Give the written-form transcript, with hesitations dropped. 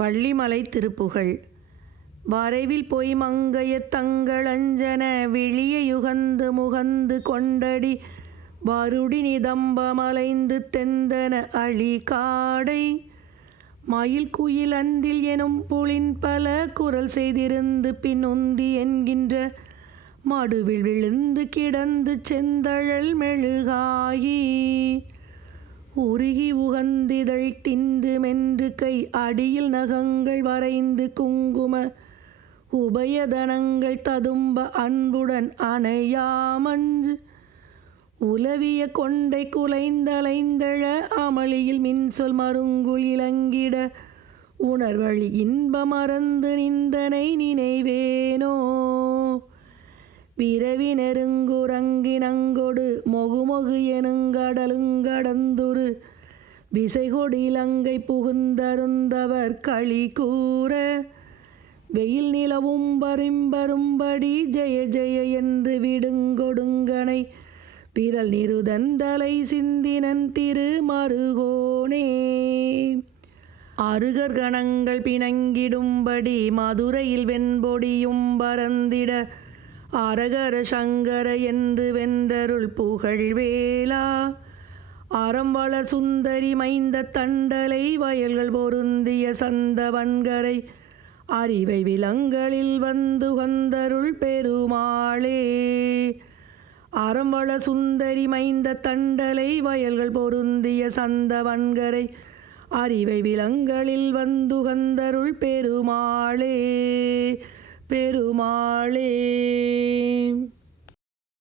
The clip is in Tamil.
வள்ளிமலை திருப்புகழ். வரைவில் பொய் மங்கையத் தங்கள் அஞ்சன விழிய யுகந்து முகந்து கொண்டடி வருடி நிதம்பமலைந்து தெந்தன அழி காடை மயில் குயில் அந்தில் எனும் புலின் பல குரல் செய்திருந்து பின் உந்தி என்கின்ற மடுவில் விழுந்து கிடந்து செந்தழல் மெழுகாயி உருகி உகந்திதழ் தின்று மென்று கை அடியில் நகங்கள் வரைந்து குங்கும உபயதனங்கள் ததும்ப அன்புடன் அணையாமஞ்சு உலவிய கொண்டை குலைந்தலைந்தழ அமளியில் மின்சொல் மருங்குல் இலங்கிட உணர்வழி இன்ப மறந்து நிந்தனை நினைவேனோ விரவி நெருங்குரங்கினங்கொடு மொகுமொகு எனுங்கடலுங்கடந்துரு விசைகொடு இலங்கை புகுந்தருந்தவர் களி கூற வெயில் நிலவும் பரிம்பரும்படி ஜெய ஜெய என்று விடுங்கொடுங்கனை விரல் நிருதந்தலை சிந்தினன் திரு மருகோனே அருகர் கணங்கள் பிணங்கிடும்படி மதுரையில் வெண்பொடியும் பரந்திட அரகர சங்கர என்று வென்றருள் புகழ்வேலா அறம்வளர் சுந்தரி மைந்த தண்டலை வயல்கள் பொருந்திய சந்தவன்கரை அறிவை விலங்களில் வந்து வந்தருள் பெருமாளே அறம்வளர் சுந்தரி மைந்த தண்டலை வயல்கள் பொருந்திய சந்தவன்கரை அறிவை விலங்களில் வந்து வந்தருள் பெருமாளே பெருமாளே.